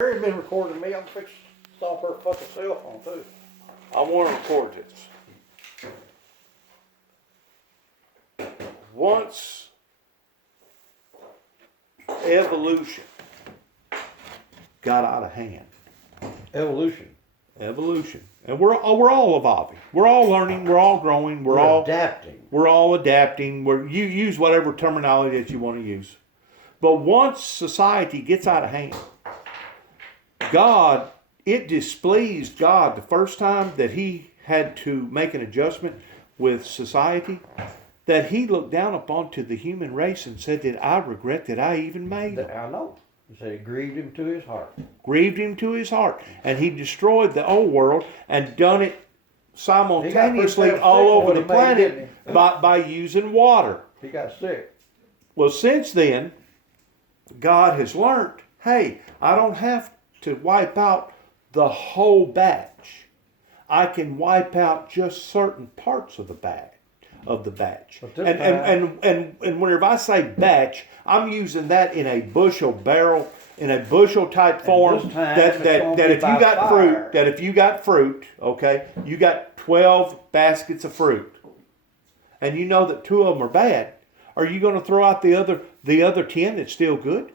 Mary's been recording me. I'm fixing to stop her fucking cell phone too. I want to record this. Once evolution got out of hand. Evolution. Evolution. And we're all evolving. We're all learning. We're all growing. We're all adapting. We're all adapting. You use whatever terminology that you want to use. But once society gets out of hand, it displeased God the first time that he had to make an adjustment with society, that he looked down upon to the human race and said that I regret that I even made them. I know. He said it grieved him to his heart. Grieved him to his heart. And he destroyed the old world and done it simultaneously all over the planet by using water. He got sick. Well, since then, God has learned, hey, I don't have to wipe out the whole batch. I can wipe out just certain parts of the batch. And whenever I say batch, I'm using that in a bushel barrel, in a bushel type form. That if you got fruit, okay, you got 12 baskets of fruit, and you know that 2 of them are bad. Are you going to throw out the other 10 that's still good?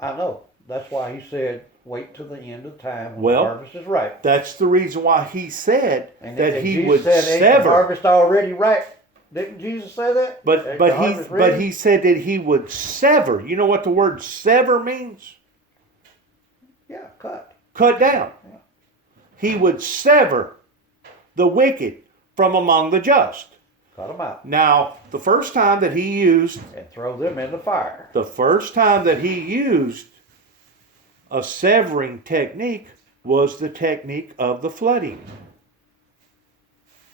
I know. That's why he said, wait till the end of time when the harvest is ripe. That's the reason why he said that he Jesus would said, sever. ain't the harvest already ripe? Didn't Jesus say that? But he said that he would sever. You know what the word sever means? Yeah, cut. Cut down. Yeah. He would sever the wicked from among the just. Cut them out. Now, the first time that he used... And throw them in the fire. The first time that he used a severing technique was the technique of the flooding.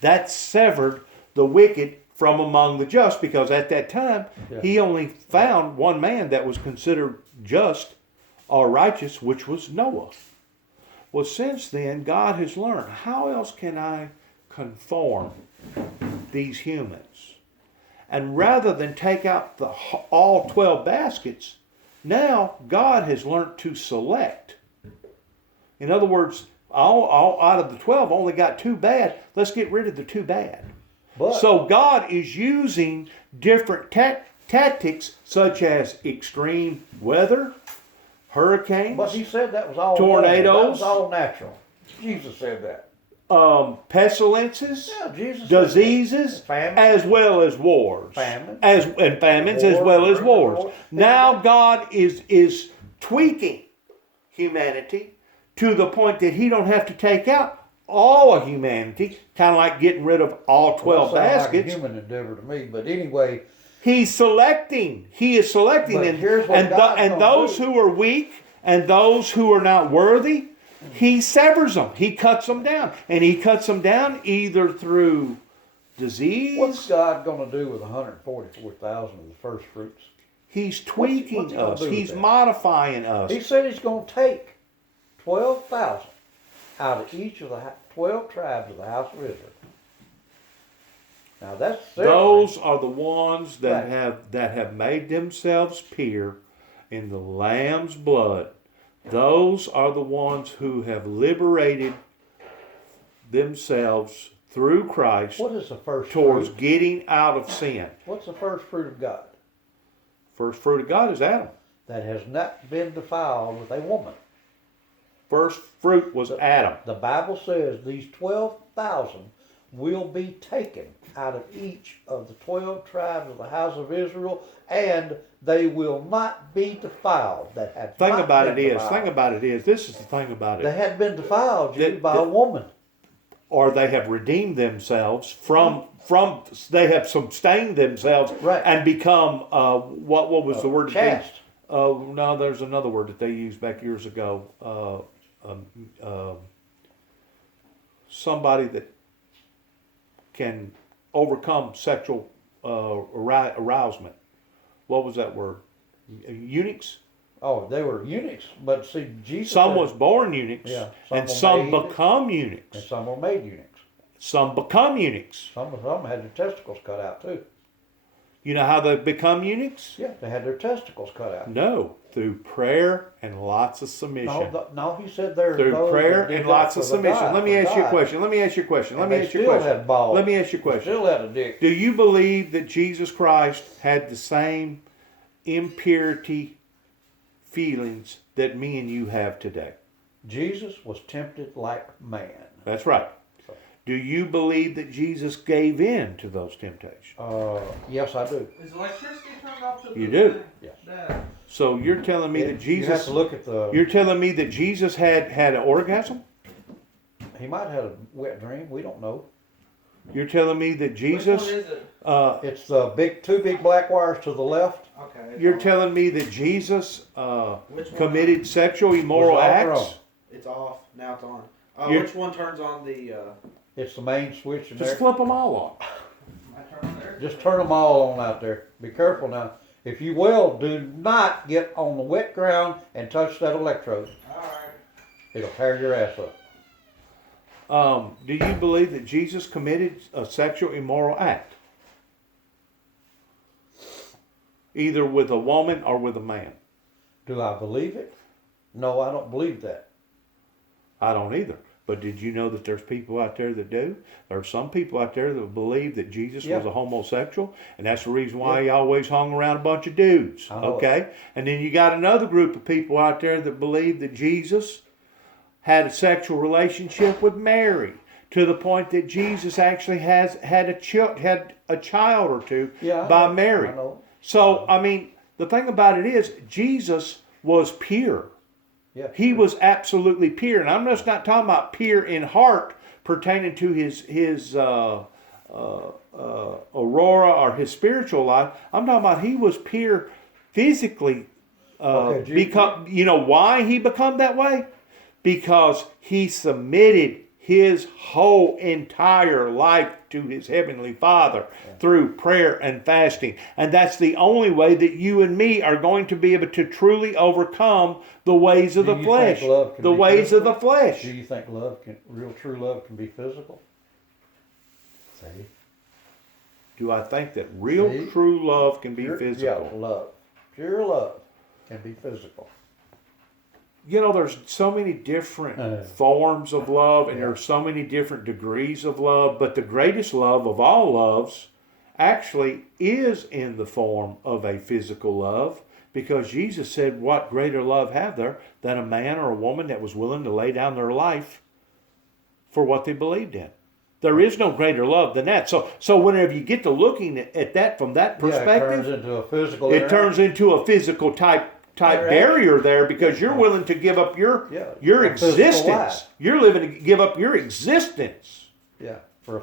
That severed the wicked from among the just, because at that time he only found one man that was considered just or righteous, which was Noah. Well, since then, God has learned, how else can I conform these humans? And rather than take out all 12 baskets, now God has learned to select. In other words, all out of the 12 only got 2 bad. Let's get rid of the 2 bad. So God is using different tactics, such as extreme weather, hurricanes. But he said that was all tornadoes. That was all natural. Jesus said that. Pestilences, Jesus diseases, as well as wars, famines, as well as wars. Now God is tweaking humanity to the point that he don't have to take out all of humanity, kind of like getting rid of all 12 baskets. Like a human endeavor to me, but anyway, he's selecting. He is selecting, and those who are weak and those who are not worthy, he severs them. He cuts them down. And he cuts them down either through disease. What's God going to do with 144,000 of the first fruits? He's tweaking us. He's modifying us. He said he's going to take 12,000 out of each of the 12 tribes of the house of Israel. Now that's those are the ones that have made themselves pure in the Lamb's blood. Those are the ones who have liberated themselves through Christ. What is the first towards fruit? Getting out of sin? What's the first fruit of God? First fruit of God is Adam. That has not been defiled with a woman. First fruit was Adam. The Bible says these 12,000 will be taken out of each of the 12 tribes of the house of Israel, and they will not be defiled. The thing about it is, this is the thing about it. They had been defiled by a woman. Or they have redeemed themselves from they have sustained themselves and become, what was the word? Chaste. No, there's another word that they used back years ago. Somebody that can overcome sexual arousement. What was that word? Eunuchs? Oh, they were eunuchs, but see, Jesus. Some was born eunuchs, and some become eunuchs. And some were made eunuchs. Some become eunuchs. Some of them had their testicles cut out too. You know how they become eunuchs? Yeah, they had their testicles cut out. No, through prayer and lots of submission. No, he said there's Through those prayer that did and that lots for of the submission. God, Let me for ask you a God. question. Let me ask you a question. Let And me they ask you a still question. had balls. Let me ask you a They question. Still had a dick. Do you believe that Jesus Christ had the same impurity feelings that me and you have today? Jesus was tempted like man. That's right. Do you believe that Jesus gave in to those temptations? Yes, I do. Is electricity turned off to You the do? thing? Yes. Dad. So you're telling me that You have Jesus? to look at the. You're telling me that Jesus had an orgasm? He might have had a wet dream. We don't know. You're telling me that Jesus? Which one is it? It's the two big black wires to the left. Okay. You're telling me that Jesus Which one? committed sexual immoral Was off or acts? on? It's off. Now it's on. You're- Which one turns on the? It's the main switch in Just there. flip them all on. I turn on there. Just turn them all on out there. Be careful now. If you will, do not get on the wet ground and touch that electrode. All right. It'll tear your ass up. Do you believe that Jesus committed a sexual immoral act? Either with a woman or with a man? Do I believe it? No, I don't believe that. I don't either. But did you know that there's people out there that do? There are some people out there that believe that Jesus Yeah. was a homosexual, and that's the reason why he always hung around a bunch of dudes. I know Okay? And then you got another group of people out there that believe that Jesus had a sexual relationship with Mary, to the point that Jesus actually had a child or two Yeah, I by know. Mary. I know. So I mean, the thing about it is, Jesus was pure. Yeah. He was absolutely pure, and I'm just not talking about pure in heart, pertaining to his aurora or his spiritual life. I'm talking about he was pure physically. Okay, Because you know why he become that way? Because he submitted his whole entire life to his heavenly Father through prayer and fasting. And that's the only way that you and me are going to be able to truly overcome the ways of Do the you flesh. think love can The be ways of physical? the flesh. Do you think real true love can be physical? See? Do I think that real See? true love can be Yeah, physical? love. Pure love can be physical. You know, there's so many different Uh. forms of love, and Yeah. there's so many different degrees of love, but the greatest love of all loves actually is in the form of a physical love, because Jesus said, what greater love have there than a man or a woman that was willing to lay down their life for what they believed in? There is no greater love than that. So whenever you get to looking at that from that Yeah, it perspective, turns into a physical it turns into a physical type Interaction. barrier there, because you're willing to give up your Yeah, your a physical existence. life. You're living to give up your existence. Yeah, for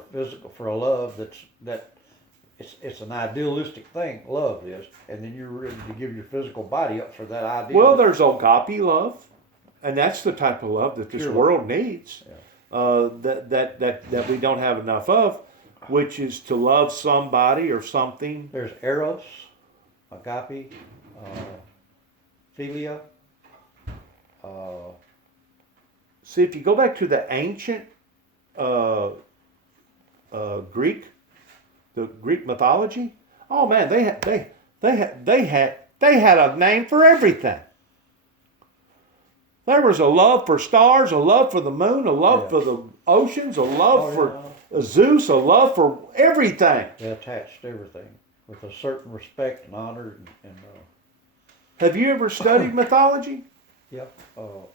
a love it's an idealistic thing, love is, and then you're ready to give your physical body up for that idea. Well, there's agape love, and that's the type of love that this Pure world needs. That we don't have enough of, which is to love somebody or something. There's eros, agape, philia. See, if you go back to the ancient Greek, the Greek mythology, oh man, they had a name for everything. There was a love for stars, a love for the moon, a love Yeah. for the oceans, a love Oh, for Zeus, a love for everything. They attached everything with a certain respect and honor and Have you ever studied mythology? yeah.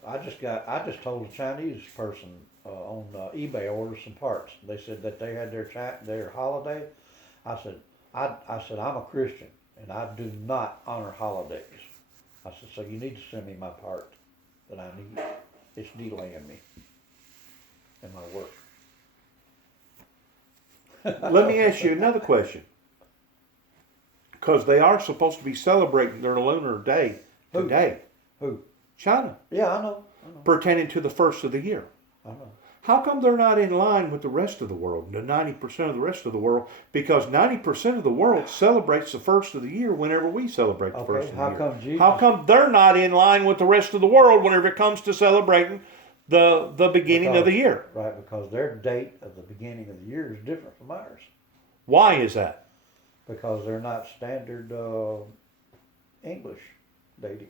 I just told a Chinese person on eBay I ordered some parts. They said that they had their holiday. I said I'm a Christian and I do not honor holidays. I said, so you need to send me my part that I need. It's delaying me in my work. Let me ask you another question. Because they are supposed to be celebrating their lunar day Who? today. Who? China, Yeah, I know. pertaining to the first of the year. I know. How come they're not in line with the rest of the world, the 90% of the rest of the world? Because 90% of the world celebrates the first of the year whenever we celebrate the first of the how year. come Jesus? How come they're not in line with the rest of the world whenever it comes to celebrating the beginning of the year? Right, because their date of the beginning of the year is different from ours. Why is that? because they're not standard English dating.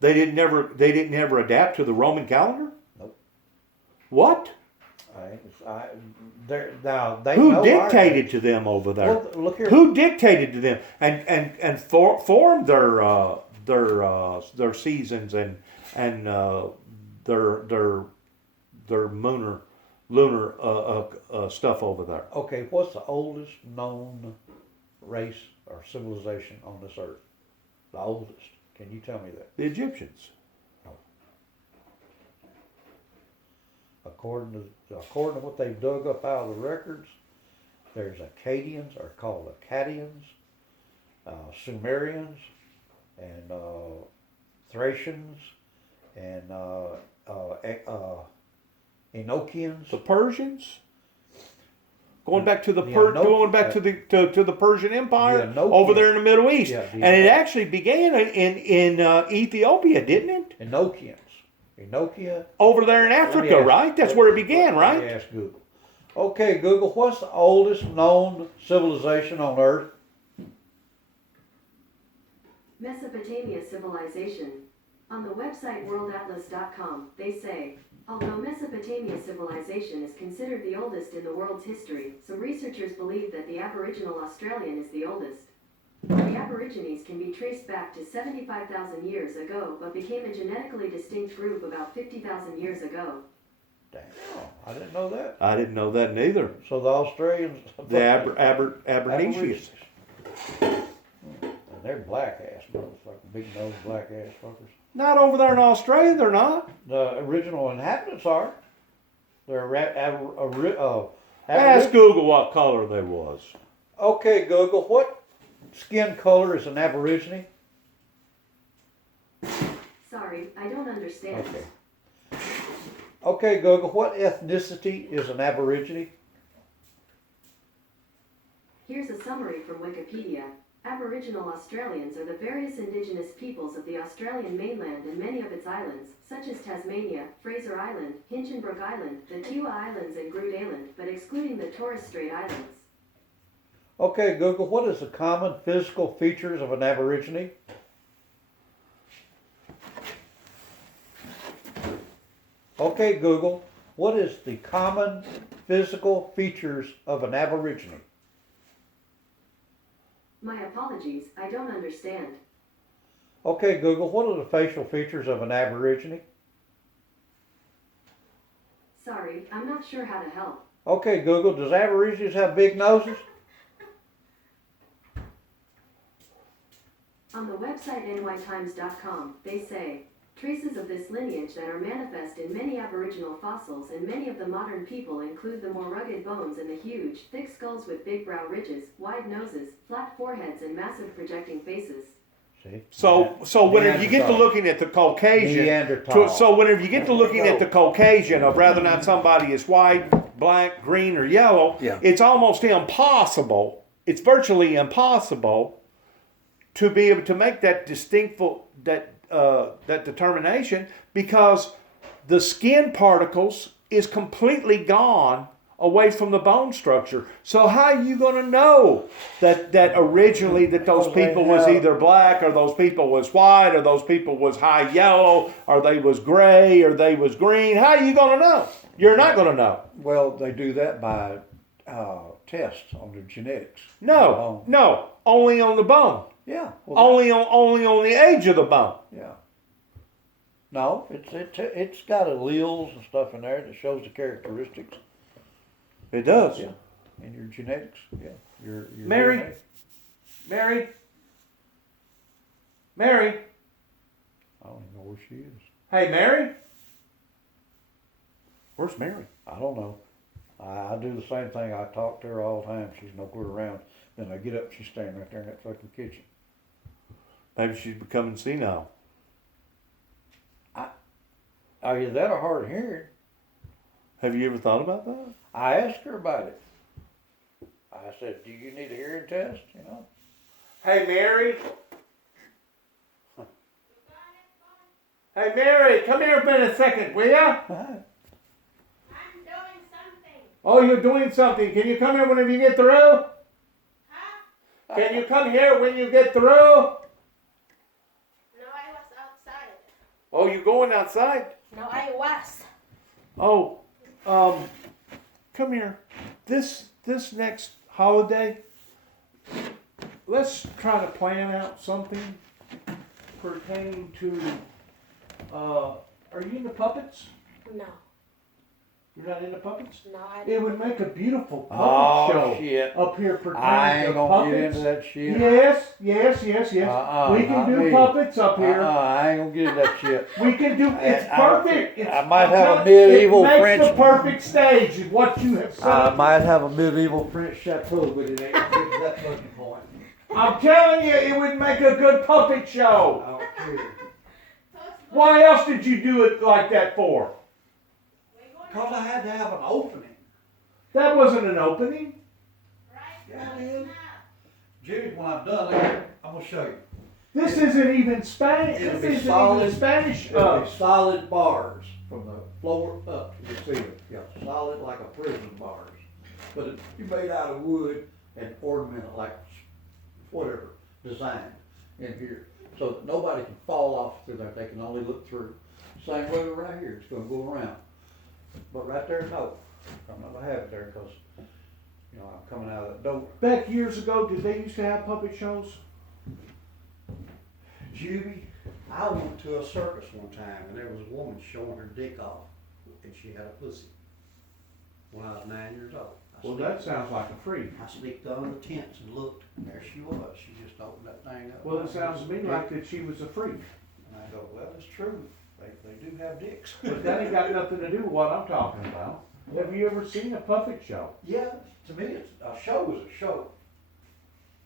They didn't ever adapt to the Roman calendar? Nope. What? Now they Who know dictated to them over there? Well, look here. Who dictated to them and formed their seasons and their lunar stuff over there? Okay, what's the oldest known race or civilization on this earth? The oldest. Can you tell me that? The Egyptians. According to what they've dug up out of the records, there's Akkadians, are called Akkadians, Sumerians, and Thracians, and Enochians. The Persians. Going back to the Persian Empire the over there in the Middle East, Yeah, and it actually began in Ethiopia, didn't it? Enochians. Enochia. Over there in Let me Africa, ask- right? That's where it began, Let me right? ask Google. Okay, Google, what's the oldest known civilization on Earth? Mesopotamia civilization. On the website worldatlas.com, they say, although Mesopotamia civilization is considered the oldest in the world's history, some researchers believe that the Aboriginal Australian is the oldest. The Aborigines can be traced back to 75,000 years ago, but became a genetically distinct group about 50,000 years ago. Damn, I didn't know that. I didn't know that neither. So the Australians, The Abernathians. and they're black ass motherfuckers, big nose black ass fuckers. Not over there in Australia, they're not. The original inhabitants are. They're Ask Google what color they was. Okay, Google, what skin color is an Aborigine? Sorry, I don't understand. Okay. Okay, Google, what ethnicity is an Aborigine? Here's a summary from Wikipedia. Aboriginal Australians are the various indigenous peoples of the Australian mainland and many of its islands, such as Tasmania, Fraser Island, Hinchinbrook Island, the Tiwa Islands and Groote Eylandt, but excluding the Torres Strait Islands. Okay, Google, what is the common physical features of an Aborigine? Okay, Google, what is the common physical features of an Aborigine? My apologies, I don't understand. Okay, Google, what are the facial features of an Aborigine? Sorry, I'm not sure how to help. Okay, Google, does Aborigines have big noses? On the website nytimes.com, they say, traces of this lineage that are manifest in many Aboriginal fossils and many of the modern people include the more rugged bones and the huge, thick skulls with big brow ridges, wide noses, flat foreheads and massive projecting faces. See? So whenever you get to Neanderthal. looking at the Caucasian, Neanderthal. so whenever you get to looking at the Caucasian of whether or not somebody is white, black, green, or yellow, Yeah. it's almost impossible. It's virtually impossible to be able to make that that determination, because the skin particles is completely gone away from the bone structure. So how are you going to know that originally that those Because they people was have- either black, or those people was white, or those people was high yellow, or they was gray, or they was green? How are you going to know? You're not going to know. Well, they do that by tests on their genetics. No, only on the bone. Yeah. Well, Only on the age of the bone. yeah. No, it's got alleles and stuff in there that shows the characteristics. It does. Yeah. In your genetics. Yeah. Your Mary? DNA. Mary. I don't even know where she is. Hey, Mary. Where's Mary? I don't know. I do the same thing. I talk to her all the time. She's nowhere around. Then I get up, she's standing right there in that fucking kitchen. Maybe she's becoming senile. Are you that or hard of hearing? Have you ever thought about that? I asked her about it. I said, "Do you need a hearing test?" You know. Hey, Mary. Hey, Mary, come here for a second, will ya? Hi. Oh, you're doing something. Can you come here whenever you get through? Can you come here when you get through? No, I was outside. Oh, you going outside? No, I was. Oh, come here. This next holiday, let's try to plan out something pertaining to. Are you into puppets? No, You're not into puppets? no, I It didn't. would make a beautiful puppet Oh, show shit. up here pertaining I ain't to gonna get puppets. into that shit. Yes. We can not do me. puppets up here. I ain't gonna get into that shit. We can do. It's I don't perfect. think- It's, I might I'm have a telling you, medieval it makes French- the perfect stage. Is what you have said. I might have a medieval French chateau, but it ain't gonna get to that fucking point. I'm telling you, it would make a good puppet I show. don't care. Why else did you do it like that for? Cause I had to have an opening. That wasn't an opening. Yeah, it is. Judy, when I'm done later, I'm gonna show you. This isn't even Spanish. It'll This be isn't solid. even Spanish. It'll be solid bars from the floor up to the ceiling. Yeah, solid like a prison bars. But it's made out of wood and ornamental, like whatever, designed in here. So that nobody can fall off through there, they can only look through. Same way right here, it's gonna go around. But right there, no, I'm not gonna have it there because, you know, I'm coming out of that door. Back years ago, did they used to have puppet shows? Judy, I went to a circus one time and there was a woman showing her dick off and she had a pussy when I was 9 years old. Well, that sounds like a freak. I sneaked under the tents and looked, and there she was. She just opened that thing up. Well, it sounds to me like that she was a freak. And I go, well, it's true. They do have dicks. But that ain't got nothing to do with what I'm talking about. Have you ever seen a puppet show? Yeah, to me, it's, a show is a show.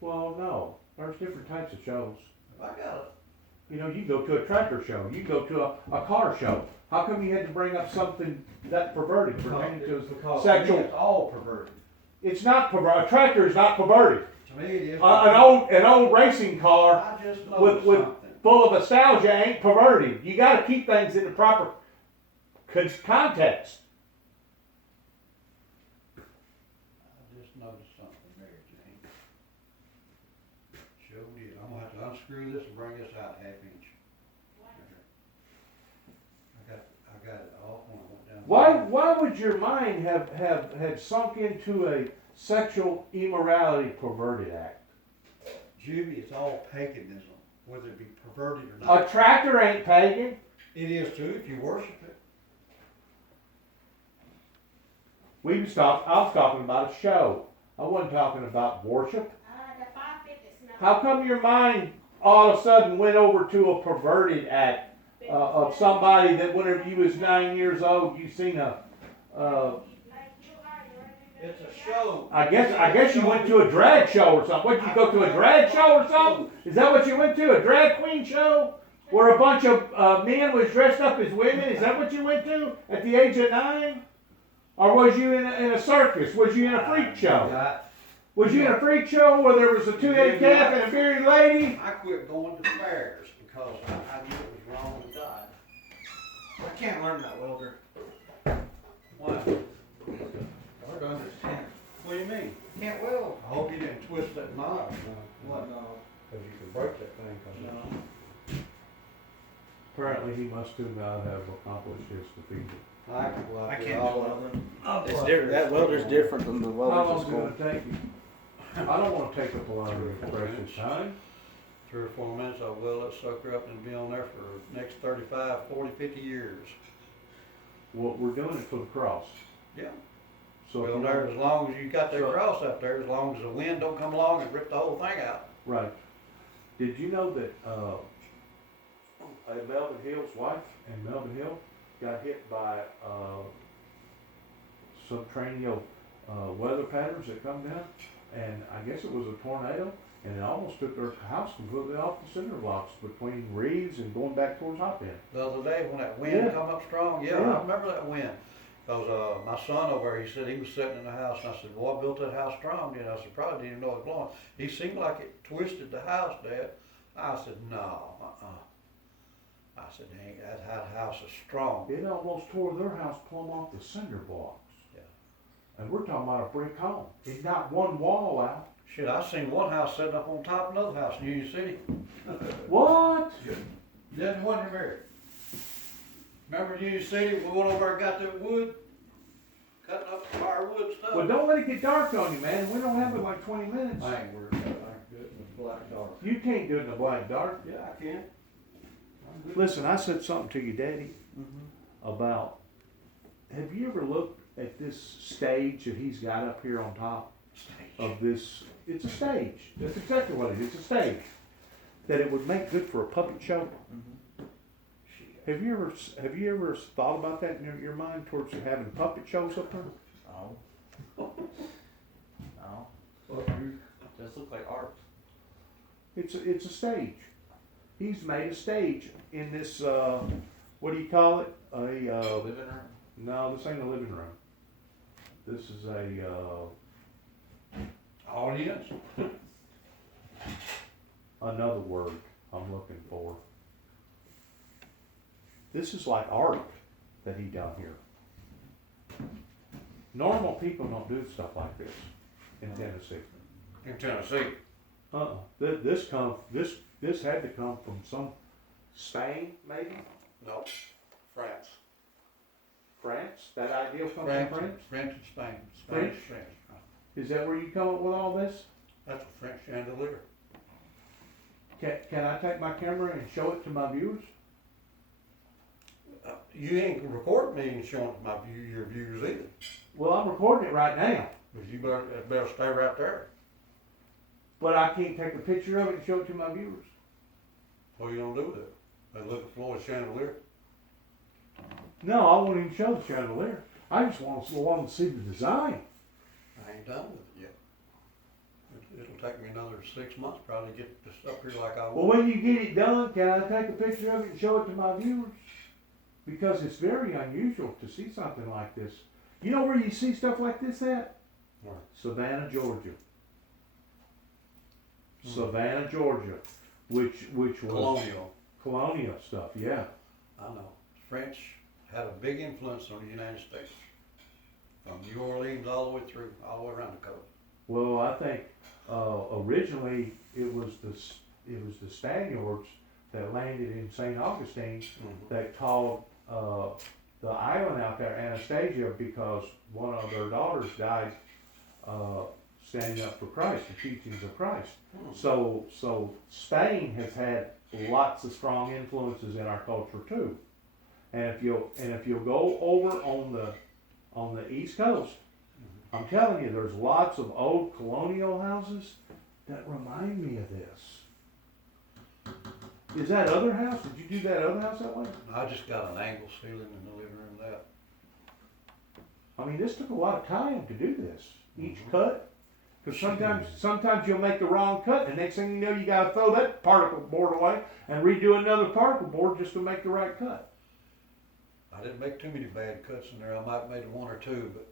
Well, no. There's different types of shows. I got You know, you go to a tractor show, you go to a car show. How come you had to bring up something that perverted it. pertaining to Because sexual? to me, it's all perverted. It's not perverted. A tractor is not perverted. To me, it is. An old racing car I just know with something. full of nostalgia ain't perverted. You got to keep things in the proper context. I just noticed something there, Jane. Sure did. I'm gonna have to unscrew this and bring this out a half inch. I got it off when I went down. Why would your mind have had sunk into a sexual immorality perverted act? Judy, it's all paganism, whether it be perverted or not. A tractor ain't pagan. It is too, if you worship it. I was talking about a show. I wasn't talking about worship. The puppet is not. How come your mind all of a sudden went over to a perverted act of somebody that whenever you was 9 years old, you seen a, Like you are, you're It's a show. I guess you went to a drag show or something. What, you go to a drag show or something? Is that what you went to? A drag queen show? Where a bunch of men was dressed up as women? Is that what you went to at the age of 9? Or was you in a circus? Was you in a freak show? Was you in a freak show where there was a two-headed calf and a bearded lady? I quit going to fairs because I knew it was wrong with God. I can't learn that welder. Why? Hard to understand. What do you mean? Can't weld. I hope you didn't twist that knob. What? No. Because you could break that thing. 'cause Apparently he must too not have accomplished his defeat. I can go out I there can't all do over. welding. It's different. That welder's different than the How welders long's at it school. gonna take you? I don't wanna take up a lot of your precious time. 3 or 4 minutes, I'll weld that sucker up and be on there for the next 35, 40, 50 years. Well, we're doing it for the cross. Yeah. So if Well, you there, want- as long as you got that So- cross up there, as long as the wind don't come along and rip the whole thing out. right. Did you know that, Melvin Hill's wife and Melvin Hill got hit by, subterranean, weather patterns that come down? And I guess it was a tornado, and it almost took their house completely off the cinder blocks between Reeves and going back towards Hot Bend. The other day when that wind Yeah. come up strong, yeah, Yeah. I remember that wind. Cause my son over there, he said he was sitting in the house, and I said, "Boy, I built that house strong." You know, I said, "Probably didn't even know it was blowing." He seemed like it twisted the house, Dad. I said, "No, I said, "Dang, that house is strong." It almost tore their house plumb off the cinder blocks. Yeah. And we're talking about a brick home. It got one wall out. Shit, I seen one house sitting up on top of another house in Union City. What? Then wasn't there. Remember Union City, we went over and got that wood? Cutting up firewood and stuff? Well, don't let it get dark on you, man. We don't have but like 20 minutes. I ain't worried about it, I can do it with black dog. You can't do it in the black dark. Yeah, I can. I'm good. Listen, I said something to you, Daddy, about, have you ever looked at this stage that he's got up here on top of this? It's a stage. That's exactly what it is. It's a stage. That it would make good for a puppet show. Have you ever thought about that in your mind towards having puppet shows up there? No. No. Well, This looks like art. It's a stage. He's made a stage in this, what do you call it? Living room. No, this ain't a living room. This is a, audience? another word I'm looking for. This is like art that he done here. Normal people don't do stuff like this in Tennessee. In Tennessee. This had to come from some Spain, maybe? No, France. France? That idea comes from France France? and Spain. French? French. Is that where you come up with all this? That's a French chandelier. Can I take my camera and show it to my viewers? You ain't recording me and showing your viewers either. Well, I'm recording it right now, But you better stay right there. but I can't take a picture of it and show it to my viewers. What are you gonna do with it? They look at Floyd's chandelier? No, I won't even show the chandelier. I just want to see the design. I ain't done with it yet. It'll take me another 6 months probably to get this up here like I Well, want. when you get it done, can I take a picture of it and show it to my viewers? Because it's very unusual to see something like this. You know where you see stuff like this at? Where? Savannah, Georgia. Hmm. Savannah, Georgia, which was Colonial. colonial stuff. Yeah. I know. The French had a big influence on the United States. From New Orleans all the way through, all the way around the coast. Well, I think originally it was the Spaniards that landed in St. Augustine that called the island out there Anastasia because one of their daughters died standing up for Christ, the teachings of Christ. So Spain has had lots of strong influences in our culture too. And if you'll go over on the East Coast, I'm telling you, there's lots of old colonial houses that remind me of this. Is that other house? Did you do that other house that way? I just got an angle ceiling in the living room of that. I mean, this took a lot of time to do this. Each cut. Because sometimes you'll make the wrong cut, and next thing you know, you gotta throw that particle board away and redo another particle board just to make the right cut. I didn't make too many bad cuts in there. I might have made one or two, but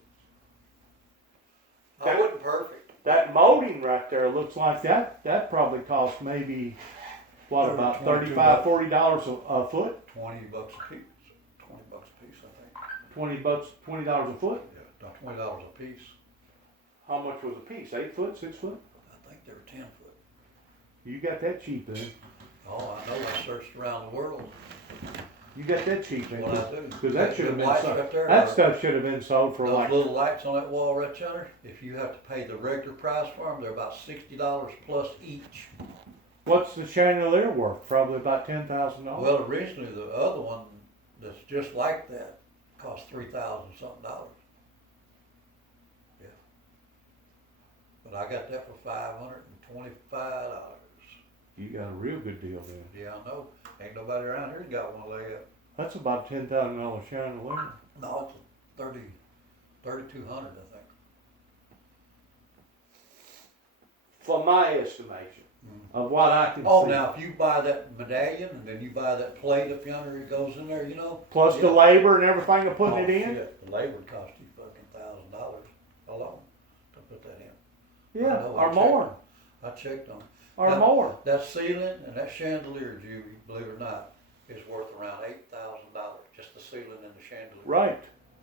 That- I wasn't perfect. That molding right there looks like that probably cost maybe, what, about $35, $40 a foot? $20 a piece. $20 a piece, I think. $20 a foot? Yeah, $20 a piece. How much was a piece? 8 foot, 6 foot? I think they were 10 foot. You got that cheap then. Oh, I know. I searched around the world. You got that cheap then. What I do. Because that should have Them been lights sold. right there, That stuff should have been sold for those like, little lights on that wall right yonder, if you have to pay the regular price for them, they're about $60 plus each. what's the chandelier worth? Probably about $10,000. Well, originally the other one that's just like that cost $3,000 something dollars. Yeah. But I got that for $525. You got a real good deal then. Yeah, I know. Ain't nobody around here got one of that. That's about $10,000 chandelier. No, it's 3,200, I think. For my estimation of what I can Oh, see. now if you buy that medallion and then you buy that plate up yonder, it goes in there, you know. Plus the Yeah. labor and everything of putting Oh, it in. shit, the labor would cost you fucking $1,000 alone to put that in. Yeah, I know, or I more. I checked on it. Or Now, more. That ceiling and that chandelier, Judy, believe it or not, is worth around $8,000. Just the ceiling and the chandelier Right.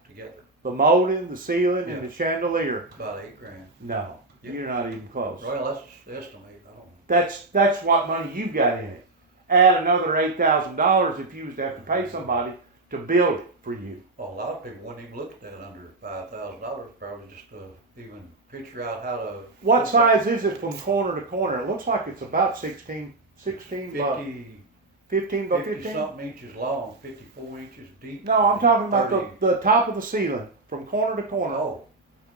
together. The molding, the ceiling, and Yeah. the chandelier. About $8 grand. No. You're not even close. Well, that's estimate, I don't know. That's what money you've got in it. Add another $8,000 if you was to have to pay somebody to build it for you. Well, a lot of people wouldn't even look at that under $5,000, probably just to even picture out how to. What size is it from corner to corner? It looks like it's about 16 by 50, 15 by 50 15. something inches long, 54 inches deep. No, I'm talking about 30. the top of the ceiling from corner to corner. Oh,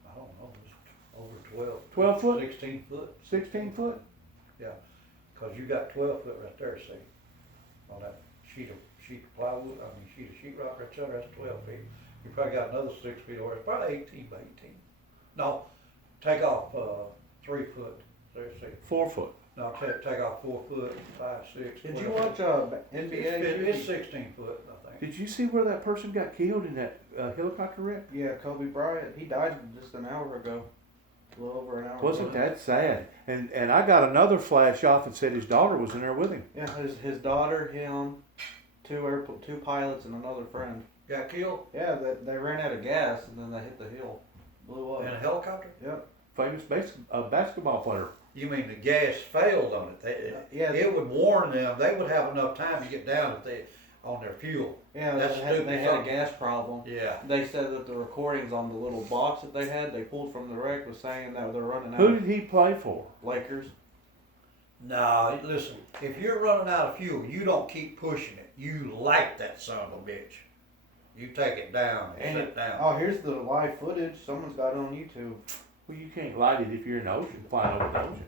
I don't know, it's over 12. 12 foot? 16 foot, 16 foot? cause you got 12 foot right there, see? On that sheet of plywood, sheet of sheetrock right there, that's 12 feet. You probably got another 6 feet, or it's probably 18 by 18. No, take off, 3 foot, there, see? 4 foot. No, take off 4 foot, 5, 6. Did you 12. watch NBA? It's 16 foot, I think. Did you see where that person got killed in that helicopter wreck? Yeah, Kobe Bryant. He died just an hour ago. A little over an hour. Wasn't ago. that sad? And I got another flash off and said his daughter was in there with him. Yeah, his daughter, him, two pilots, and another friend. Got killed Yeah, they ran out of gas and then they hit the hill, blew up. in a helicopter? Yep. Famous basketball player. You mean the gas failed on it? Yeah. It would warn them, they would have enough time to get down if they, on their fuel. Yeah, That's they had stupid a something. gas problem. Yeah. They said that the recordings on the little box that they had, they pulled from the wreck, was saying that they're running out Who of did he play for? Lakers. No, listen, if you're running out of fuel, you don't keep pushing it. You light that son of a bitch. You take it down and sit down. Oh, here's the live footage. Someone's got it on YouTube. Well, you can't light it if you're in the ocean, flying over the ocean.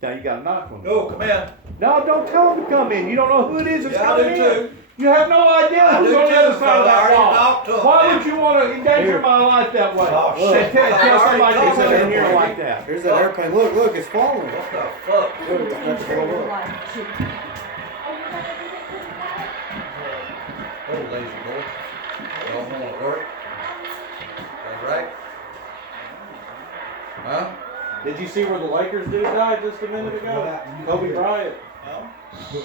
Now you got a knock on the Oh, door. come in. No, don't tell him to come in. You don't know who it is that's Yeah, I coming do in. too. You have no idea I who's do on the too, other side of I that already wall. talked to him, Why man. would you want to endanger Here. my life that way? Oh, And shit. tell I already somebody to told sit him. in here like that. Here's that airplane. Look, it's falling. What the fuck? Look, that's blow up. Oh, lazy boy. Don't want to work. That right? Huh? Did you see where the Lakers dude died just a minute ago? Kobe Bryant.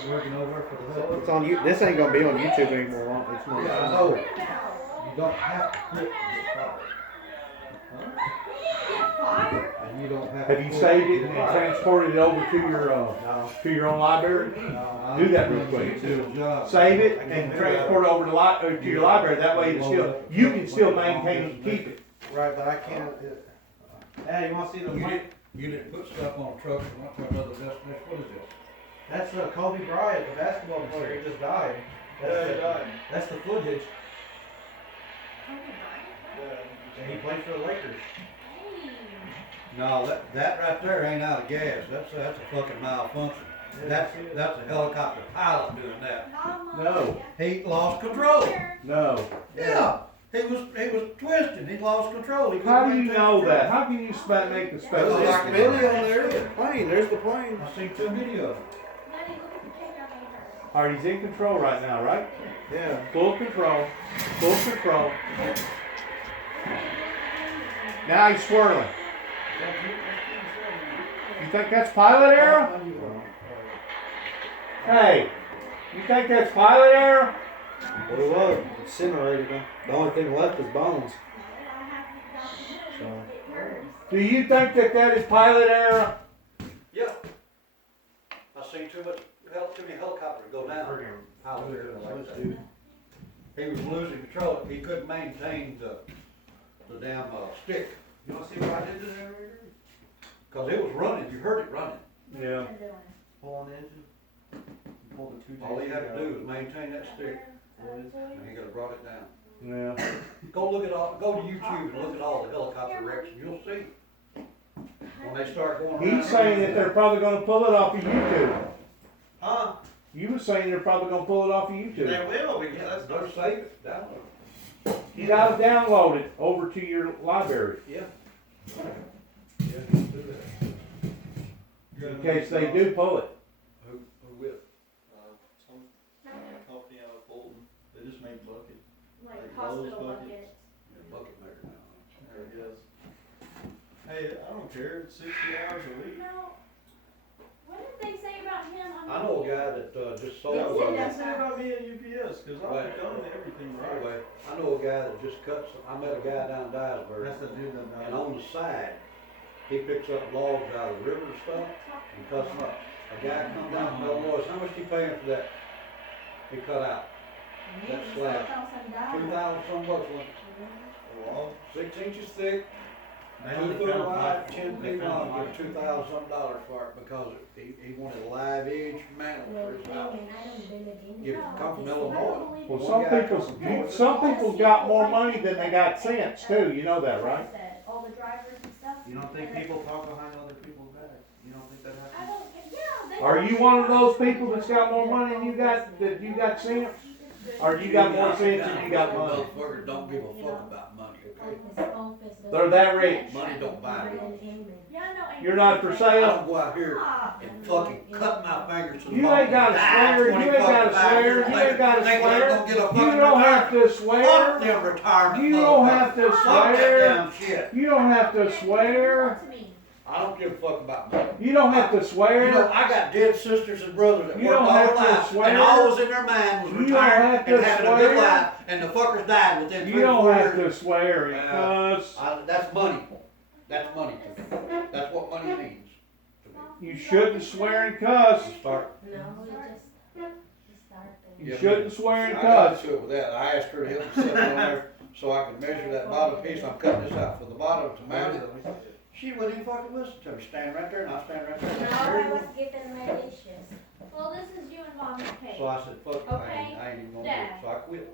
Working over for the It's on you. This ain't gonna be on YouTube anymore. It's not. Yeah, I know. You don't have to quit this problem. And you don't have to. Have you saved it and transported it over to your own library? Do that real quick. Save it and transport it over to your library. That way you can still maintain it and keep it. Right, but I can't. Hey, you want to see the plane? You didn't put stuff on a truck and went to another destination. What is this? That's Kobe Bryant, the basketball player. He just died. That's the footage. And he played for the Lakers. No, that right there ain't out of gas. That's a fucking malfunction. That's a helicopter pilot doing that. No, He lost control. no. Yeah, he was twisting. He lost control. He How do couldn't you maintain know control. that? How can you make the Well, special? there's There's video there. The plane. There's the plane. I seen 2 videos. All right, he's in control right now, right? Yeah. Full control. Full control. Now he's swirling. You think that's pilot error? Hey, you think that's pilot error? What it was? Incinerated him. The only thing left is bones. So. Do you think that is pilot error? Yeah. I seen too many helicopters go down. Pilot error like that. He was losing control. He couldn't maintain the damn stick. You want to see what I did to the generator? Cause it was running. You heard it running. Yeah. Pull on the engine. Pull the 2J. All he had to do was maintain that stick, and he could have brought it down. Yeah. Go to YouTube and look at all the helicopter wrecks, and you'll see. When they start going around. He's saying that they're probably going to pull it off of YouTube. Huh? You were saying they're probably going to pull it off of They YouTube. will because Yeah, that's better not. save it, download it. You got to download it over to your library Yeah. Yeah, you can do that. in case they do pull it. Who will? Some company out of Bolton, they just make bucket. Like Like hospital Lowe's buckets. Bucket maker now. There it is. Hey, I don't care, it's 60 hours a week. No. What did they say about him? I know a guy that just sold. Yeah, What yeah. did they say about me at UPS? Cause Right. I've done everything right. Anyway, I know a guy that just cuts. I met a guy down in Dyersburg, That's the dude that and died. on the side, He picks up logs out of the river and stuff and cuts them up. A guy come down from Illinois, how much he paying for that? He cut out that slab. 2,000 some bucks, Well, 6 inches thick, They 2 only foot found wide, life. 10 They feet found long, life. give $2,000 some for it because he wanted a live edge mantle for his house. You come from Illinois. Well, One guy some people's got more money than they got sense too. You know that, right? All the drivers and stuff. You don't think people talk behind other people's backs? You don't think that I happens? don't, yeah. They Are don't- you one of those people that's got more money than you got sense? Or you got more sense than you got money? Motherfuckers don't give a fuck about money, okay? They're that rich. Money don't buy it. Yeah, I know. and- You're not for I sale. don't go out here Stop. and fucking cut my fingers to the You bone. ain't gotta Die swear. You 20 ain't gotta fucking swear. years You later, ain't gotta thinking I'm swear. gonna get a You fucking don't have retirement. to Fuck swear. them retirement You don't have motherfuckers. to Fuck that swear. damn shit. You don't have to swear. To me. I don't give a fuck about money. You don't have to You know, swear. I got dead sisters and brothers that You worked don't all have their to life, swear. and all was in their mind was You don't retired have to and having a good swear. life, and the fuckers died within 3 You or don't 4 have years. to swear because That's money. That's money to me. That's what money means to me. you shouldn't swear and cuss. You start. No, just start there. You shouldn't swear and I got cuss. to it with that. I asked her to help me sit on there so I could measure that bottom piece. I'm cutting this out for the bottom to mount it. She wouldn't even fucking listen to me. Stand right there and I stand right there. No, I was getting my dishes. Well, this is you and Mommy's cake. So I said, fuck it, Okay. I ain't even gonna do it. So I quit.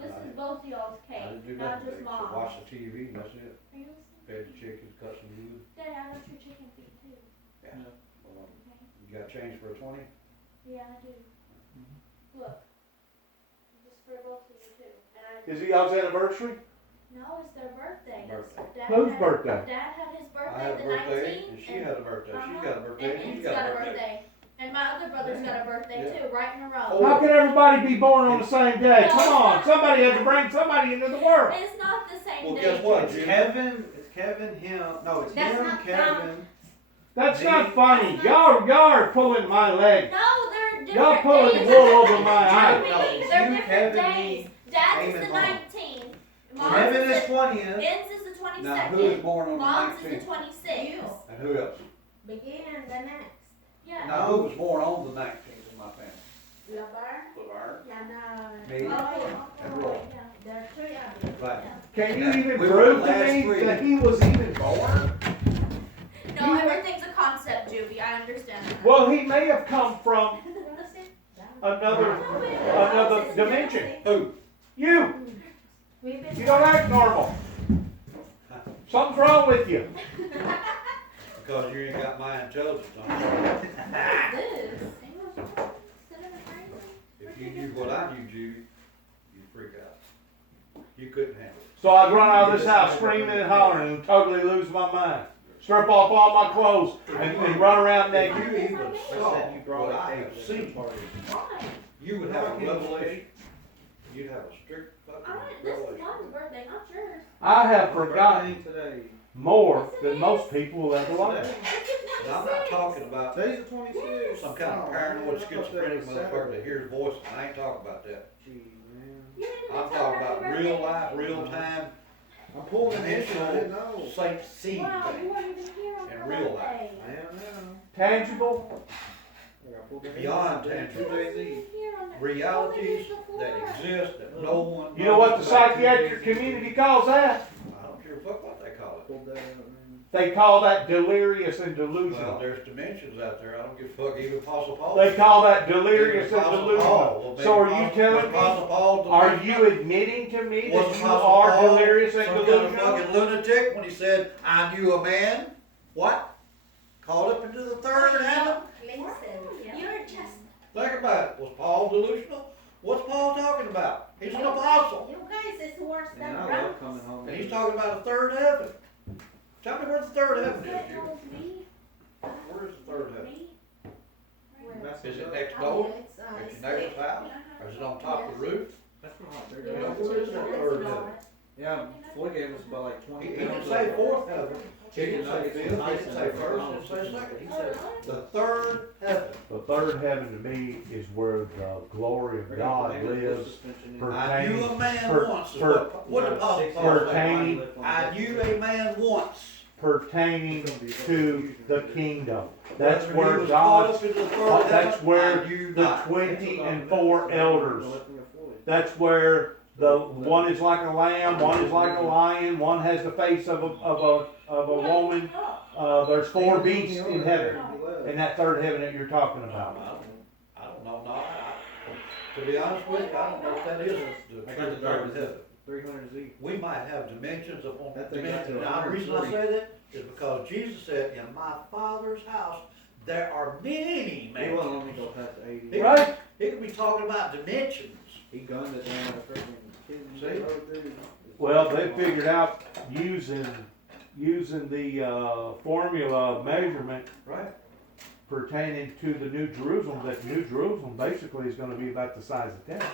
This is both of y'all's I cake, didn't do not nothing. just So Mom's. watch the TV and that's it. Are you listening? Fed the chickens, cut some wood. Dad, I want your chicken feet too. Well, Okay? You got change for a 20? Yeah, I do. Look. Just for both of you too. And Is it y'all's anniversary? no, it's their birthday. Birthday. Dad Whose had- birthday? Dad had his I birthday had a the birthday 19th. and she had a birthday. She's Uh-huh. got a birthday And and he's he's got a birthday. And my other brother's got a birthday Yeah. too, right in a row. Oh. How can everybody be born on the same day? Come on, somebody had to bring somebody into the world. It's not the same Well, day. guess what, It's Jim? Kevin, him. No, it's That's him, not Kevin. That's Me? not funny. Y'all are pulling my leg. No, they're different Y'all pulling days. wool over my eyes. No, it's They're you, different Kevin, days. me, Dad's is Amy, the Mom. 19th. Mom's Kevin is is the 20th. Ben's is the Now, who is 22nd. born on Mom's the is the 19th? 26th. And who else? Begin the next. Yeah. Now, who was born on the 19th in my family? Laverne Laverne. and Me. Oh, Roy. yeah. there are three of them. Right. Can you even We were prove the to last me three. that he was even born? No, everything's a concept, Juby. I understand that. Well, he may have come from another No, but it another is dimension. Who? You. We've been. You don't act normal. Something's wrong with you. Because you ain't got my intelligence on you. This. Sit in the frame. If you knew what I knew, Judy, you'd freak out. You couldn't handle it. So I'd run out of this house screaming and hollering and totally lose my mind. Strip off all my clothes and run around naked. If you even saw said you brought what a I cake have to the seen, party. Why? you would have a revelation. You'd have a strict I fucking want, this is revelation. Mom's birthday, not yours. I have forgotten Today. more than most people will ever learn. It's the And I'm not talking about Today's the 26th. some kind of paranoid schizophrenic motherfucker that hears voices. I ain't talking about that. Gee, man. You didn't even I'm tell talking her about happy real birthday. life, real time, I'm pulling an issue. I didn't know. Saint seed Wow, you thing. weren't even here on In her real life. birthday. I am now. Tangible. I got pulled in. Beyond You tangible. weren't even here on that. Realities Only that before. exist that no one. You know what the knows about. psychiatric community calls that? I don't care what they call it. Pulled that out, man. They call that delirious and Well, delusional. there's dimensions out there. I don't give a fuck. Even Apostle Paul. They call that delirious Even and Apostle delusional. Paul. Well, So are maybe you was telling me, Apostle Paul are delusional? you admitting to me Was that you Apostle are Paul delirious and some kind of delusional? fucking lunatic when he said, "I knew a man"? What? Called up into the third heaven? Listen, you're just, Think about it. Was Paul delusional? What's Paul talking about? He's an apostle. you guys is worse than Man, I drunk. love coming home. And he's talking about a third heaven. Tell me where the third heaven is, That Judy. was me. Where is the third heaven? Me. Messing Is it up. next Oh, door? yeah, it's, At it's your neighbor's house? Or is it on top of the roof? That's not You fair. know, where is that third heaven? Yeah, Floyd gave us about like 20 He didn't pounds say of- fourth heaven. He Chicken didn't say nuggets fifth, with he ice didn't in say it. first, he didn't say second. He said the third heaven. The third heaven to me is where the glory of God lives. I knew a man per- once. Is per- what did Apostle Paul say? pertaining- I knew a man once pertaining to the kingdom. That's Whether he where was God's, caught up into the third that's heaven, where I do the not. 24 elders, that's where the one is like a lamb, one is like a lion, one has the face of a woman. There's 4 beasts in heaven, in that third heaven that you're talking about. I don't know, no, to be honest with you, I don't know if that is the third heaven. 300 Z. We might have dimensions upon That thing got dimensions. to Now, the reason I 140. say that is because Jesus said, in my Father's house, there are many He wouldn't let me mansions. go past the 80. Right? He could be talking about dimensions. He gunned it down at freaking kids. See? Well, they figured out using the formula of measurement Right. pertaining to the New Jerusalem, that New Jerusalem basically is gonna be about the size of Texas.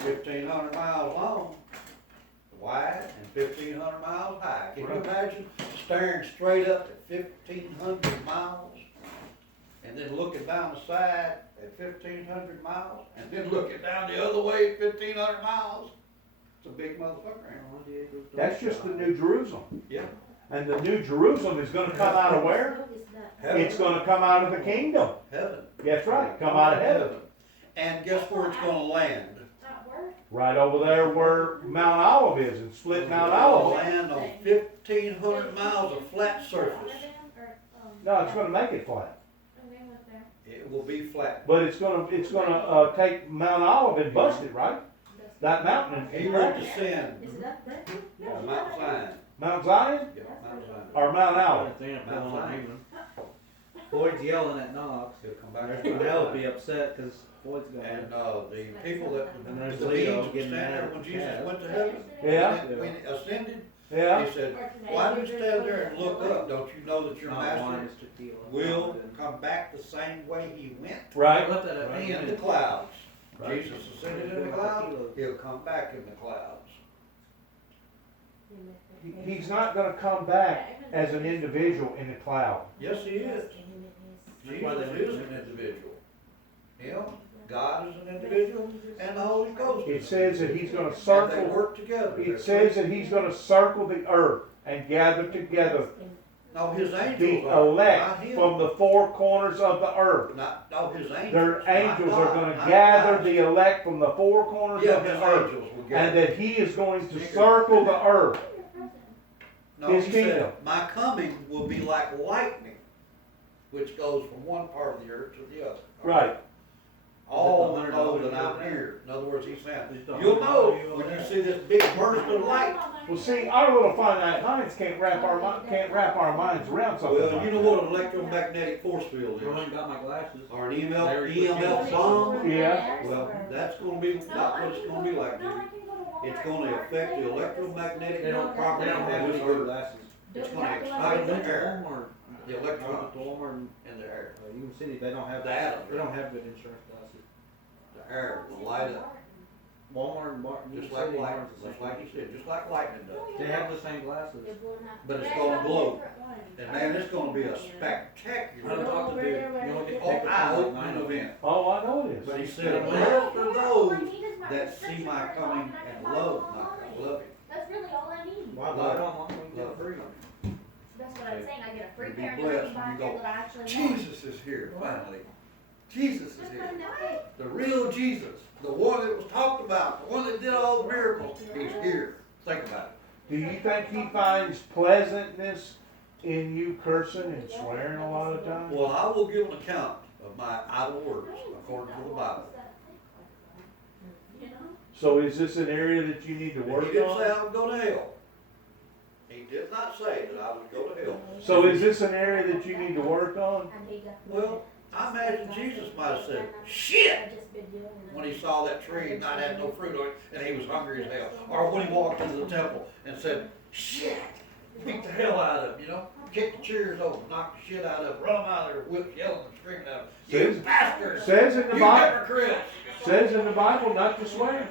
1,500 miles long, wide, and 1,500 miles high. Can you Right. imagine staring straight up at 1,500 miles, and then looking down the side at 1,500 miles, and then looking down the other way at 1,500 miles? It's a big motherfucker, ain't it? That's just the New Jerusalem. Yeah. And the New Jerusalem is gonna come out of where? It's gonna come out of the kingdom. Heaven. That's right, come out of heaven. And guess where it's gonna land? Not work. Right over there where Mount Olive is, and split Mount It's gonna Olive. land on 1,500 miles of flat surface. No, it's gonna make it flat. It will be flat. But it's gonna take Mount Olive and bust it, right? That mountain He and will crack it. descend Is that there? on Mount Zion. Mount Zion Yeah, Mount Zion. or Mount Olive? Mount Zion. Floyd's yelling at Knox. He'll come back. They'll be upset because Floyd's gone. And, the people that, And there's the Leo beings getting stand there mad when at Jesus Chad. went to heaven. Yeah. When he ascended, Yeah. he said, why do you stand there and look up? Don't you know that your Not master wine, it's tequila. will come back the same way he went? Right. Left that at me In and the clouds. Right. Jesus ascended in the clouds, he'll come back in the clouds. He's not gonna come back as an individual in a cloud. Yes, he is. That's why Jesus they is an individual. Him, God is an individual, and the Holy Ghost It is. says that he's gonna And they circle, work together. it says that he's gonna circle the earth and gather together No, his the angels are, not elect him. from the 4 corners of the earth. No, his angels. Their not angels are God, gonna not gather God. the elect from the 4 corners Yeah, of his the earth. angels will And gather. that he is going to circle the earth. No, his he kingdom. said, my coming will be like lightning, which goes from one part of the earth to the other. Right. All Is it the know $100 that I'm bill? here. In other words, he's saying, Is the you'll know $100 when bill? you see this big burst of light. Well, see, our little finite minds can't wrap our minds around something Well, like you know that. what an electromagnetic force field I is? ain't got my glasses. Or an There's EMF bomb? Yeah. Well, that's gonna be, not what it's gonna be like, dude. It's gonna affect the electromagnetic They don't property have of any this good earth. glasses. It's gonna I excite went the to air, Walmart. the I went to electrons Walmart and in the air. Union City. They don't have The atoms. They don't have good insurance glasses. The air will light up, Walmart and Union just like City. light, Barnes and just like you said, just like lightning does. They have the same glasses. But it's gonna glow. And man, it's gonna be a spectacular. I don't talk to dude. You only get Oh, picked I up hope like an 9 event. Oh, I know it But is. he said, blessed are those that see my coming and love my love him. That's really all I need. Why buy it online when you get it free? That's what I'm saying. I get a free You'll be pair of blessed glasses when you by go, that I actually want. Jesus is here, finally. Jesus is Just here. find that way. The real Jesus, the one that was talked about, the one that did all the miracles, he's here. Think about it. Do you think he finds pleasantness in you cursing and swearing a lot of times? Well, I will give an account of my idle words according to the Bible. You know? So is this an area that you need to He work didn't say on? I would go to hell. He did not say that I would go to hell. So is this an area that you need to work on? Well, I imagine Jesus might have said, shit, when he saw that tree and not had no fruit on it, and he was hungry as hell. Or when he walked into the temple and said, shit, beat the hell out of him, you know? Kick the chairs over, knock the shit out of them, run them out of their whips, yelling and screaming at them. You Says- bastards! Says in the You Bible, hypocrites! says in the Bible not to swear.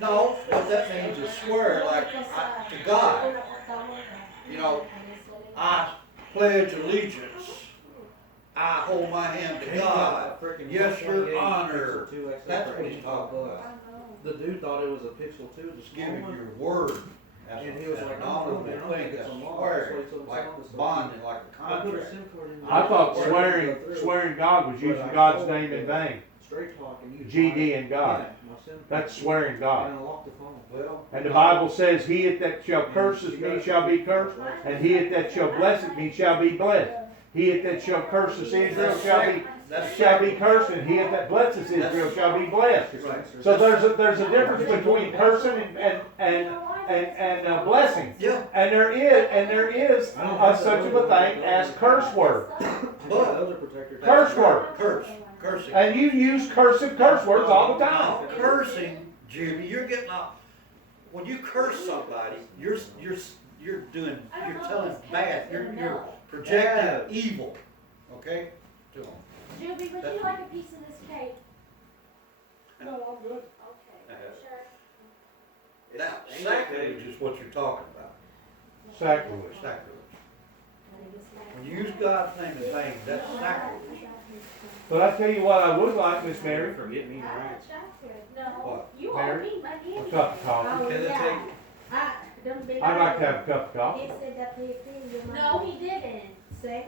No, what that means is swear like to God. You know, I pledge allegiance. I hold my hand to God. Yes, your honor. That's what he's talking about. The dude thought it was a Pixel 2. Just giving your word That's And he was like, an I'm honorable going down, thing, get that's some law. swearing, So he told me like something, so bonding, like a I put a contract. SIM card in. I thought Where swearing, it go through. swearing God was But using I God's told name in the vain. Straight talking. GD and God. That's swearing God. And I locked the phone. Well. And the Bible says, he that shall curses me shall be cursed, and he that shall blesseth me shall be blessed. He that shall curses Israel shall be cursed, and he that blesses Israel shall be blessed. Right. So there's a difference between cursing and blessing. Yeah, And there is such of a thing as curse word. but Those are protectors. Curse word. cursing. And you use cursive curse words all the time. Now, cursing, Jimmy, you're getting off. When you curse somebody, you're telling bad. You're projecting evil. Okay. To 'em. Juby, would you like a piece of this cake? No, I'm good. Okay, sure. Now, sacrilege is what you're talking about. Sacrilege. Sacrilege. When you use God's name in vain, that's sacrilege. But I tell you what I would like, Miss Mary, Forget me, Ah, right? that's good. No, What? you Mary? owe me money. a cup of coffee. Oh, Can I yeah. take- Don't be I'd like to have a cup of coffee. He said that he paid you money. No, he didn't. Say,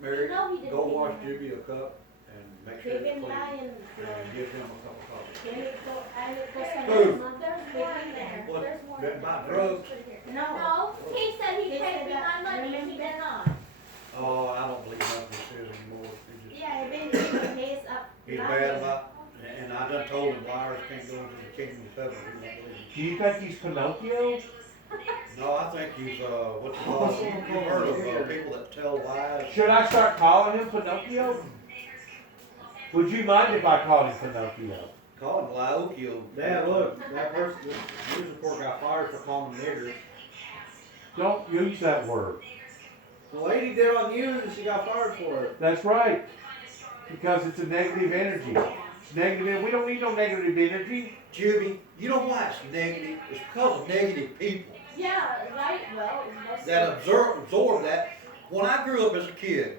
Mary, No, he didn't. go wash Jimmy a cup and make sure he it's been clean. lying. And give him a cup of coffee. Can he go, I will go some Who? month. There's more in there. What? There's more. That in buy there. drugs? No. No, he said he He paid said me that- my money, he remember? did not. Oh, I don't believe nothing he says anymore. He just, Yeah, he been he's up. he's lying. bad about, and I done told him liars can't go into the kingdom of heaven. He won't believe Do you think he's Pinocchio? it. No, I think he's, what you call it, you've heard of, people that tell lies. Should I start calling him Pinocchio? Would you mind if I called him Pinocchio? Call him Laokio. Dad, look, that person, the news report got fired for calling them niggers. Don't use that word. The lady did on news and she got fired for it. That's right. Because it's a negative energy. It's negative. We don't need no negative energy. Jimmy, you know why it's negative? It's because of negative people Yeah, right, well, most. that absorb that. When I grew up as a kid,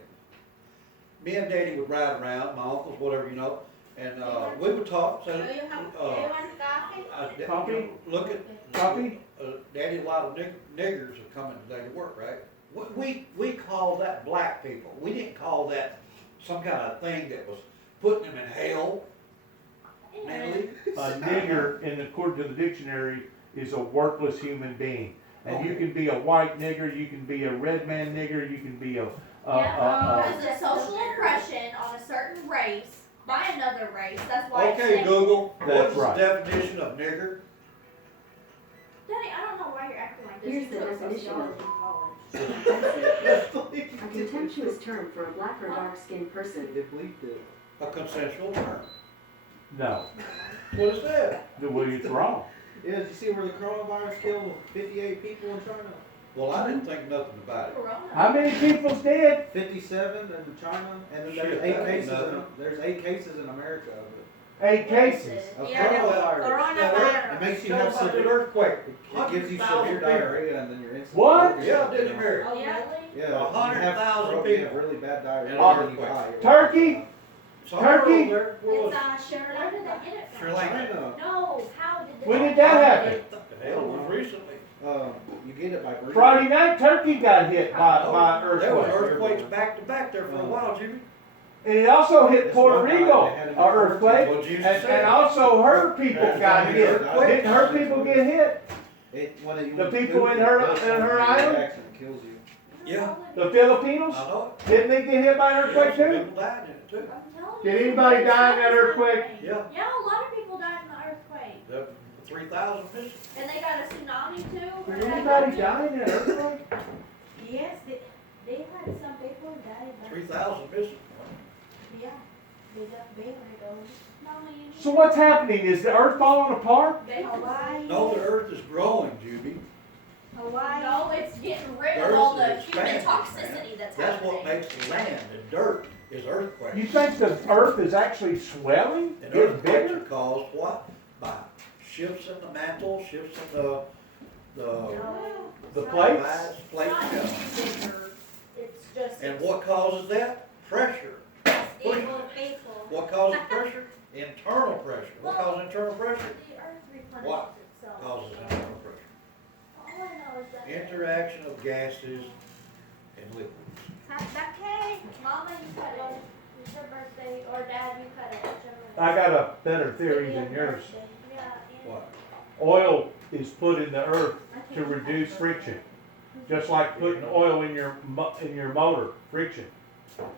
me and Daddy would ride around, my uncles, whatever, you know, and, we would talk, Do say, you have, you want coffee? Coffee? Look at, Coffee? Daddy, a lot of niggers are coming today to work, right? We call that black people. We didn't call that some kind of thing that was putting them in hell mentally. A nigger, according to the dictionary, is a worthless human being. And you can be a white nigger, you can be a red man nigger, you can be It's a social oppression on a certain race by another race, that's why it's Okay, saying. Google, That's what's the right. definition of nigger? Daddy, I don't know why you're acting like this. Here's You the took definition sociology of in college. a contemptuous term for a black or dark-skinned person. They bleeped it. A consensual term. No. What is that? Well, it's wrong. Yeah, did you see where the coronavirus killed 58 people in China? Well, I didn't think nothing about it. Corona. How many people's dead? 57 in China, and then Shit, there's that ain't nothing. there's 8 cases in America of it. 8 cases. Of Yeah, coronavirus. Coronavirus. It makes you Tell have about that severe, earthquake. it gives you 100,000 severe people. diarrhea, and then you're instantly. What? organs Yeah, shut didn't down. America. Oh, Yeah. really? Yeah, 100,000 you have people. really bad diarrhea, Oh, and then you die. Turkey? Where Turkey? was It's Where Sri did Lanka. they get it Sri from? Lanka? China. No, how did they? When did that happen? The hell, it was recently. You get it by breathing. Friday night, Turkey got hit by an There was earthquake. earthquakes back to back there for a while, Jimmy. And it also hit This Puerto one time Rico, they had an an earthquake. What Jesus And said. also her people got hit. Didn't her people get hit? The people in her island? Accident kills you. Yeah. The Filipinos? I know Didn't they get hit by an it. earthquake Yeah, too? some people died in it too. I'm telling Did you, anybody die in that it's earthquake? Yeah. Yeah, a lot of people died in the earthquake. The 3,000 missing. And they got a tsunami too. Did anybody die in that earthquake? Yes, they had some people die, but 3,000 missing. yeah, they got buried over. Mommy, So what's happening? Is the earth falling apart? They Hawaii. No, the earth is growing, Juby. Hawaii. No, it's getting rid of Earth all is the human expanding, toxicity man. that's That's happening. what makes the land and dirt is earthquakes. You think the earth is actually swelling? And Getting earthquakes are bigger? caused what? By shifts in the mantle, shifts in the The plates? divides, It's plates, not yeah. getting bigger. It's just. And what causes that? Pressure. Evil people. What causes pressure? Internal pressure. What causes internal pressure? The earth replenishes What itself. Causes internal pressure. All I know interaction of gases and liquids. Okay. Mama, you cut it. It's your birthday, or Dad, you cut it. Whichever one. I got a better theory than yours. Yeah. What? Oil is put in the earth to reduce friction, just like putting oil in your motor, friction.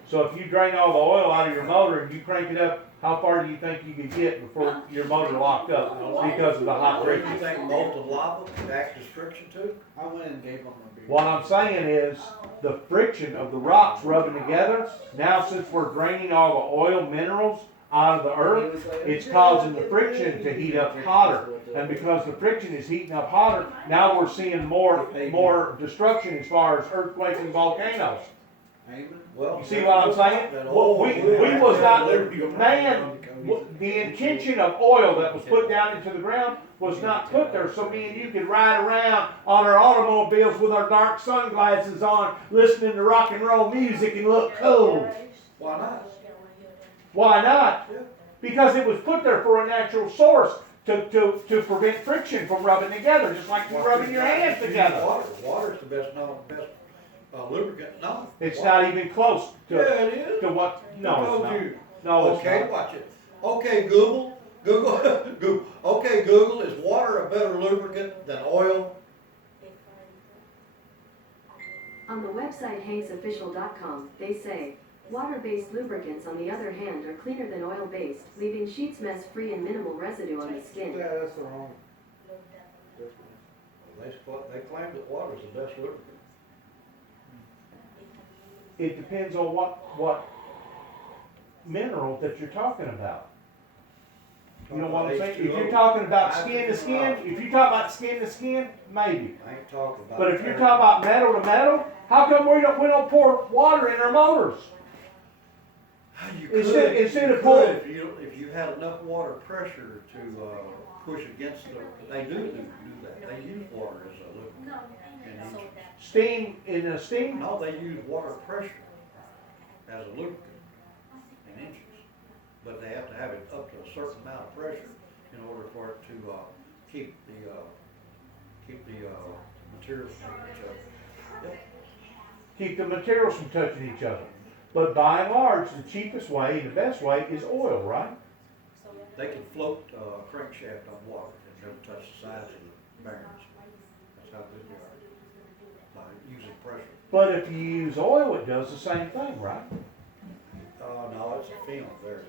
So if you drain all the oil out of your motor and you crank it up, how far do you think you could get before your motor locked up because of the hot Do you friction? think molten lava acts as friction too? I went and gave them a beer. What I'm saying is the friction of the rocks rubbing together, now since we're draining all the oil minerals out of the earth, it's causing the friction to heat up hotter. And because the friction is heating up hotter, now we're seeing more destruction as far as earthquakes and volcanoes. Amen. Well, You see what I'm saying? that Well, oil we will was not, actually- man, the intention of oil that was put down into the ground was not put there so me and you could ride around on our automobiles with our dark sunglasses on, listening to rock and roll music and look cool. Why not? Why not? Yeah. Because it was put there for a natural source to prevent friction from rubbing together, just like you rubbing your hands together. Water. Water's the best lubricant. No. It's Water. not even close Yeah, to, it is. to what, I no, told it's not. you. No, it's Okay, not. watch it. Okay, Google. Google. Okay, Google. Is water a better lubricant than oil? On the website hanksofficial.com, they say, water-based lubricants on the other hand are cleaner than oil-based, leaving sheets mess-free and minimal residue on the skin. Yeah, that's the wrong. They claim that water's the best lubricant. It depends on what mineral that you're talking about. You know what I'm saying? If you're talking about skin to skin, if you're talking about skin to skin, maybe. I ain't talking about. But if you're talking about metal to metal, how come we don't pour water in our motors? You Instead- could, instead you of could pouring- if you had enough water pressure to push against the. They do that. They use water as a lubricant. No. And each- Steam in a steam. No, they use water pressure as a lubricant in inches. But they have to have it up to a certain amount of pressure in order for it to keep the materials from each other. Yep. Keep the materials from touching each other. But by and large, the cheapest way and the best way is oil, right? They can float a crankshaft on water and never touch the sides of the bearings. That's how good they are. By using pressure. But if you use oil, it does the same thing, right? No, it's a film there.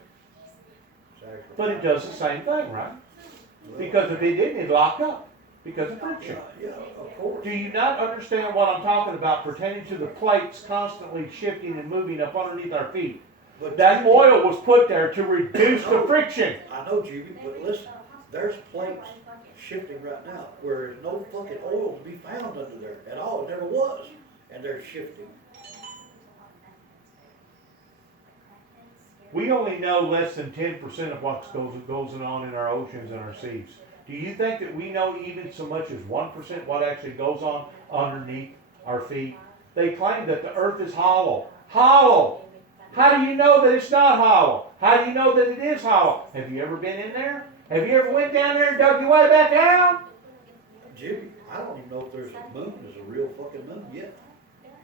It's actually. But it does the same thing, right? Because if it didn't, it'd lock up because of friction. Yeah, of course. Do you not understand what I'm talking about pertaining to the plates constantly shifting and moving up underneath our feet? But That Jimmy, oil was put there to reduce the friction. I know, Jimmy, but listen, there's plates shifting right now where there's no fucking oil to be found under there at all. It never was. And they're shifting. We only know less than 10% of what goes on in our oceans and our seas. Do you think that we know even so much as 1% what actually goes on underneath our feet? They claim that the earth is hollow. Hollow! How do you know that it's not hollow? How do you know that it is hollow? Have you ever been in there? Have you ever went down there and dug your way back out? Jimmy, I don't even know if there's a moon, there's a real fucking moon yet.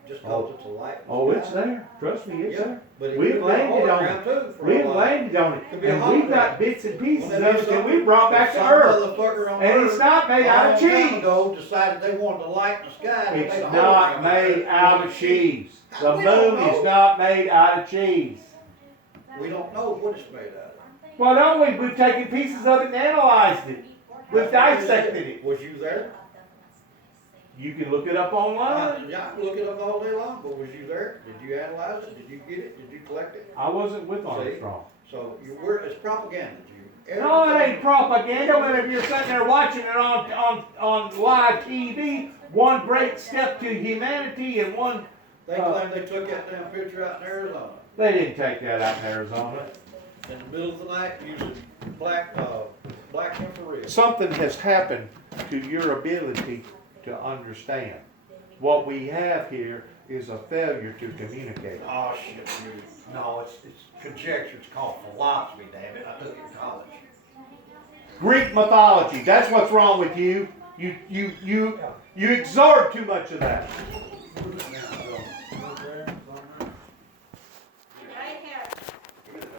Just Oh. cause it's a light. Oh, it's there. Trust me, it's Yeah, there. but it We've could be a landed on hologram too for a We've while. landed on it. Could be a And we've got hologram. bits and pieces When of they it do that we brought back to some Earth. motherfucker on And it's Earth not made out of a long time cheese. ago decided they wanted to light the sky. and It's made a not hologram made out of cheese. The We don't moon is know. not made out of cheese. We don't know what it's made out of. Well, don't we? We've taken pieces of it and analyzed it. We've dissected it. Was you there? You can look it up online. Yeah, I can look it up all day long, but was you there? Did you analyze it? Did you get it? Did you collect it? I wasn't with Armstrong. So it's propaganda, Jimmy. No, it ain't propaganda. And if you're sitting there watching it on live TV, one great step to humanity and one. They claim they took that damn picture out in Arizona They didn't take that out in Arizona. in the middle of the night using black infrared. Something has happened to your ability to understand. What we have here is a failure to communicate. Oh shit, dude. No, it's conjecture. It's called philosophy, damn it. I took it in college. Greek mythology, that's what's wrong with you. You exert too much of that.